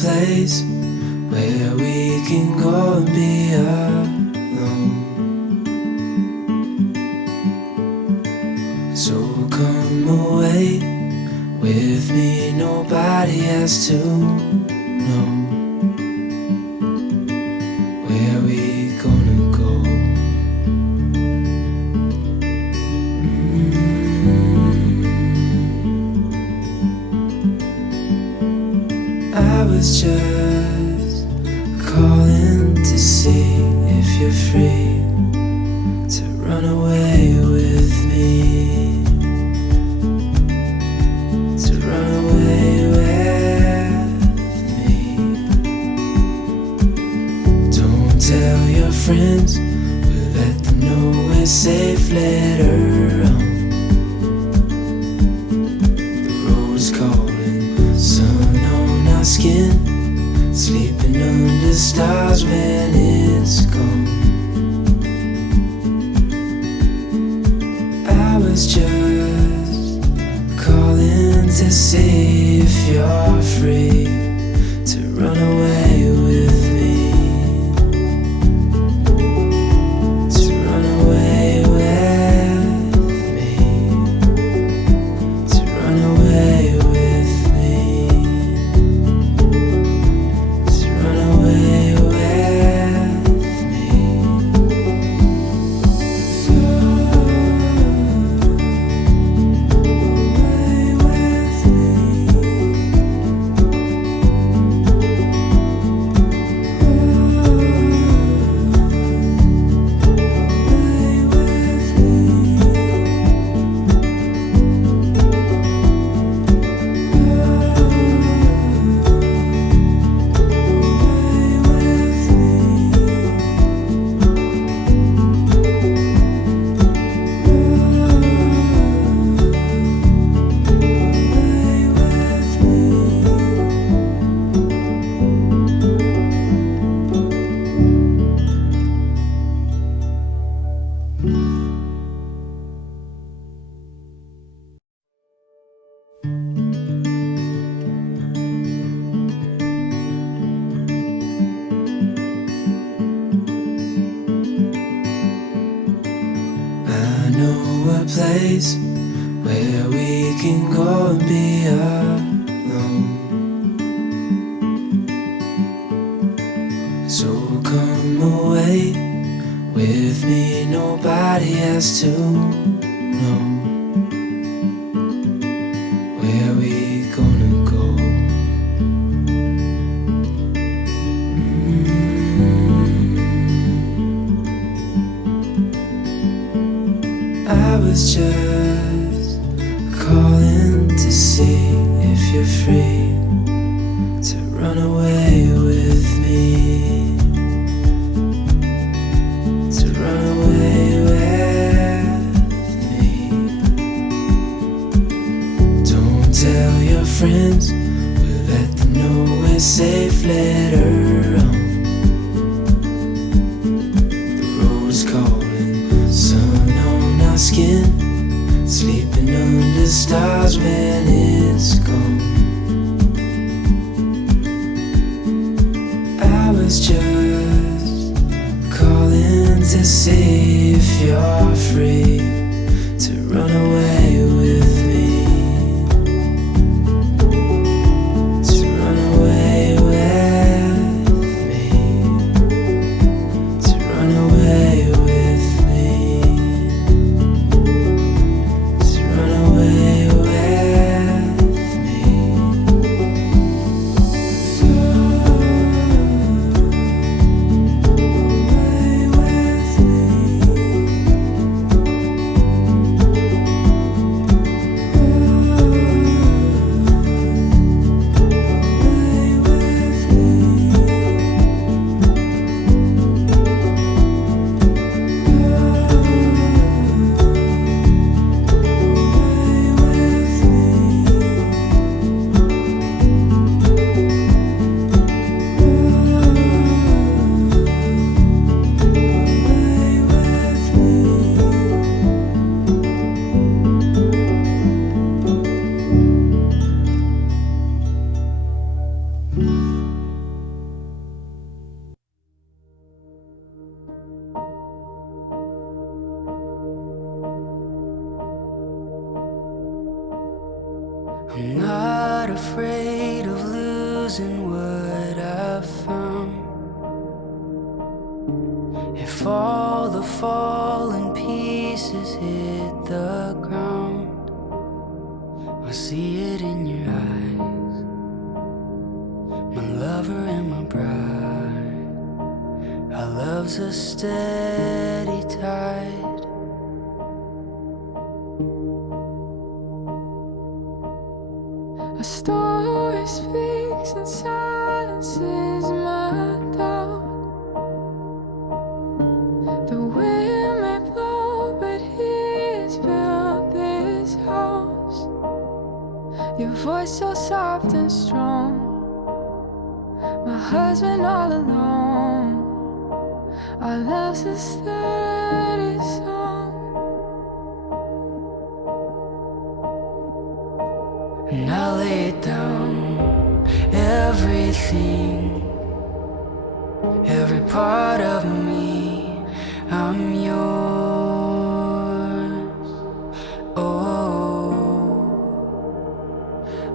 place where we can go and be alone. So come away with me, nobody has to know where we gonna go. I was just calling to see if you're free to run away with me, to run away with me. Don't tell your friends, we'll let them know we're safe later on. The road's calling, sun on our skin, sleeping under stars when it's gone. I was just calling to see if you're free to run away with me, to run away with me, to run away with me, to run away with me. I know a place where we can go and be alone. So come away with me, nobody has to know where we gonna go. I was just calling to see if you're free to run away with me, to run away with me. Don't tell your friends, we'll let them know we're safe later on. The road's calling, sun on our skin, sleeping under stars when it's gone. I was just calling to see if you're free to run away with me, to run away with me, to run away with me, to run away with me. fall, the fallen pieces hit the ground. I see it in your eyes, my lover and my bride. Our love's a steady tide. A story speaks and silences my doubt. The wind may blow, but he's built this house. Your voice so soft and strong, my husband all alone. Our love's a steady song. And I lay down everything, every part of me, I'm yours. Oh,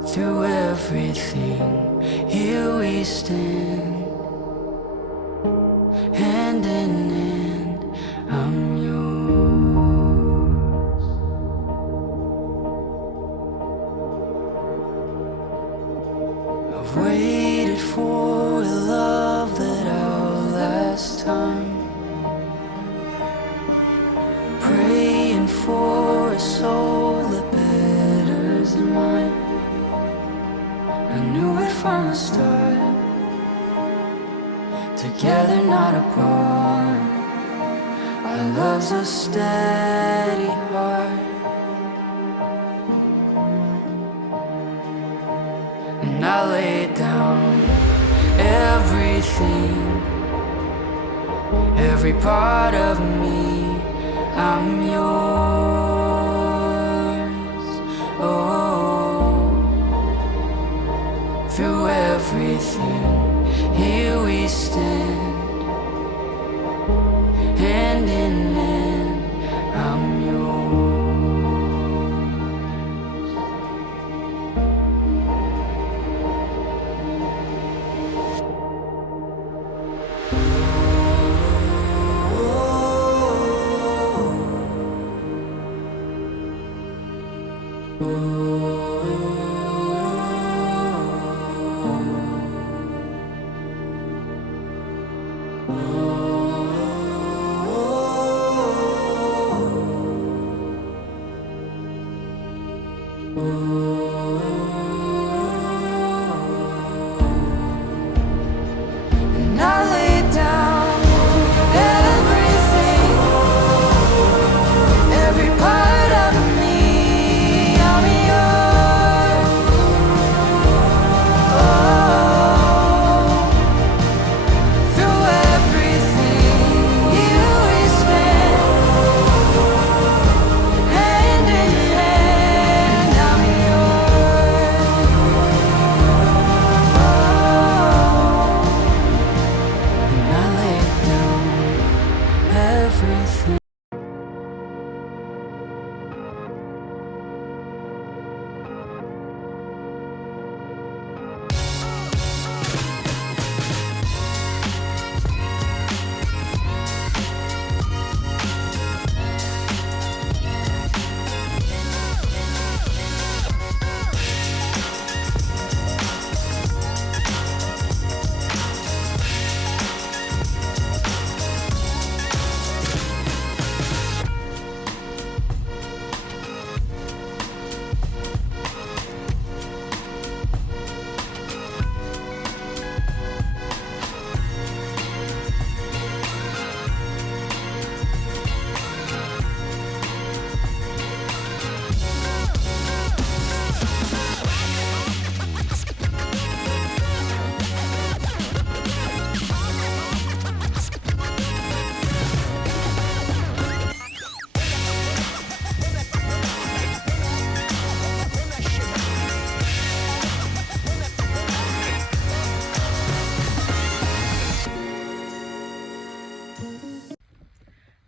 through everything, here we stand, hand in hand, I'm yours. I've waited for a love that outlast time, praying for a soul that betters than mine. I knew it from the start, together not apart. Our love's a steady heart. And I lay down everything, every part of me, I'm yours. Oh, through everything, here we stand, hand in hand, I'm yours. And I lay down everything, every part of me, I'm yours. Oh, through everything, here we stand, hand in hand, I'm yours. And I lay down everything.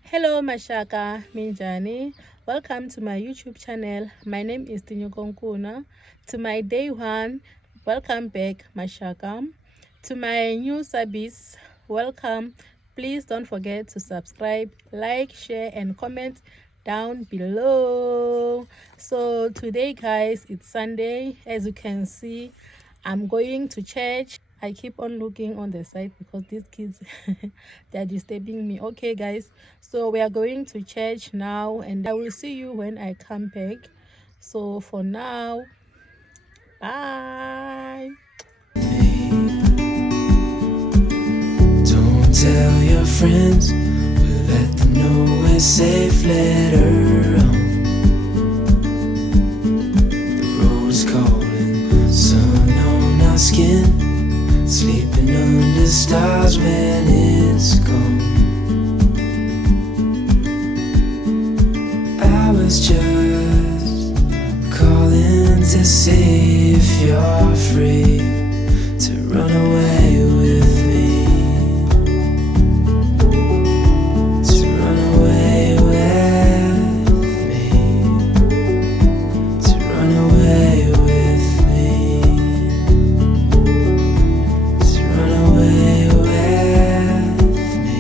Hello Mashaka, Minjani. Welcome to my YouTube channel. My name is Tinyukonkuna. To my day one, welcome back Mashaka. To my new subbies, welcome Please don't forget to subscribe, like, share, and comment down below. So today, guys, it's Sunday. As you can see, I'm going to church. I keep on looking on the side because these kids they're disturbing me. Okay, guys, so we are going to church now, and I will see you when I come back. So for now, bye. Don't tell your friends, but let them know we're safe later on. The road's calling, sun on our skin, sleeping under stars when it's gone. I was just calling to see if you're free to run away with me. To run away with me. To run away with me. To run away with me.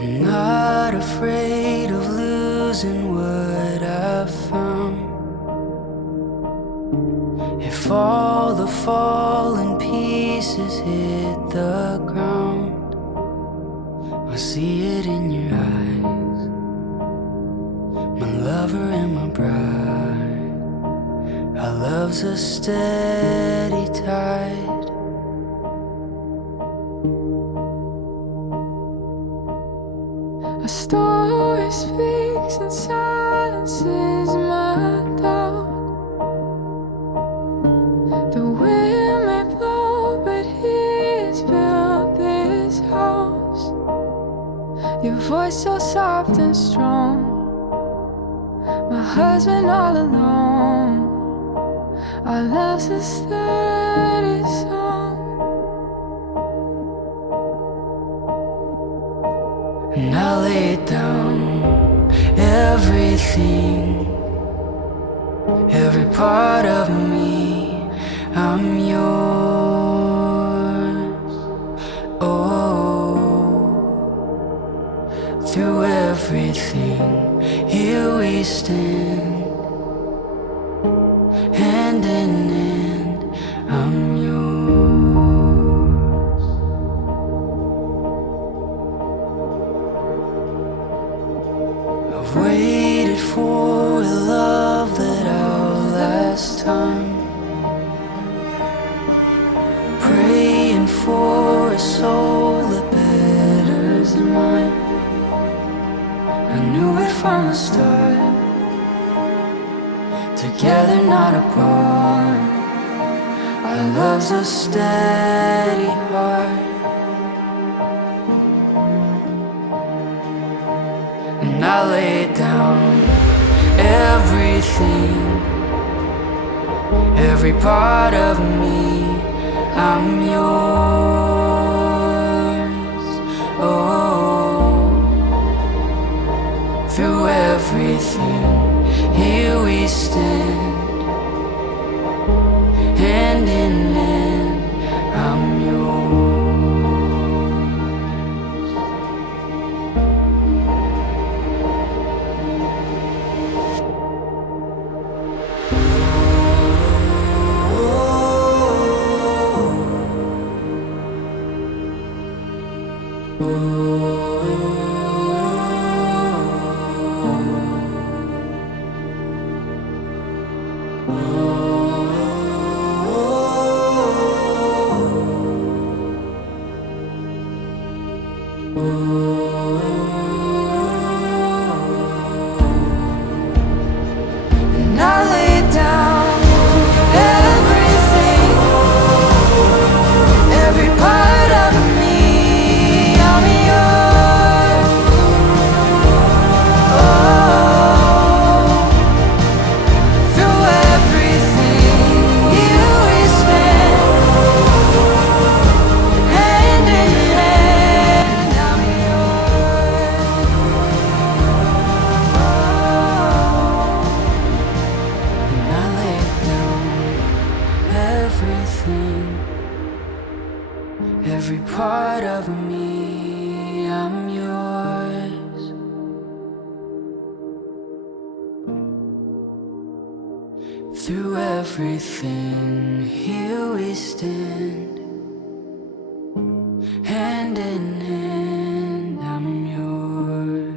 I'm not afraid of losing what I've found. If all the fallen pieces hit the ground, I see it in your eyes, my lover and my bride. Our love's a steady tide. A story speaks and silences my doubt. The wind may blow, but he's built this house. Your voice so soft and strong, my husband all alone. Our love's a steady song. And I lay down everything, every part of me, I'm yours. Oh, through everything, here we stand, hand in hand, I'm yours. I've waited for a love that outlasts time, praying for a soul that betters than mine. I knew it from the start, together not apart. Our love's a steady heart. And I lay down everything, every part of me, I'm yours. Oh, through everything, here we stand, hand in hand, I'm yours. Oh, And I lay down everything, every part of me. I'm yours. Oh, through everything you stand, hand in hand. I'm yours. And I lay down everything, every part of me. I'm yours. Through everything, here we stand, hand in hand. I'm yours.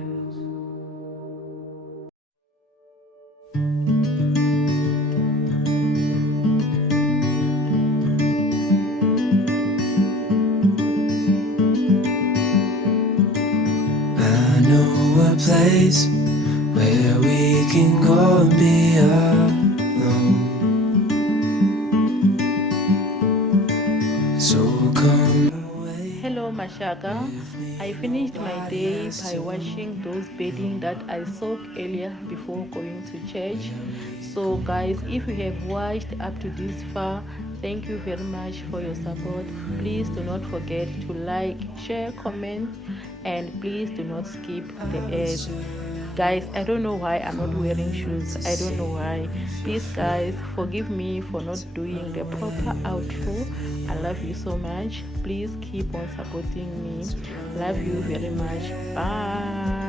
I know a place where we can go and be alone. So come away. Hello Mashaka, I finished my day by washing those bedding that I soaked earlier before going to church. So guys, if you have watched up to this far, thank you very much for your support. Please do not forget to like, share, comment, and please do not skip the ads. Guys, I don't know why I'm not wearing shoes. I don't know why. Please guys, forgive me for not doing the proper outro. I love you so much. Please keep on supporting me. Love you very much. Bye.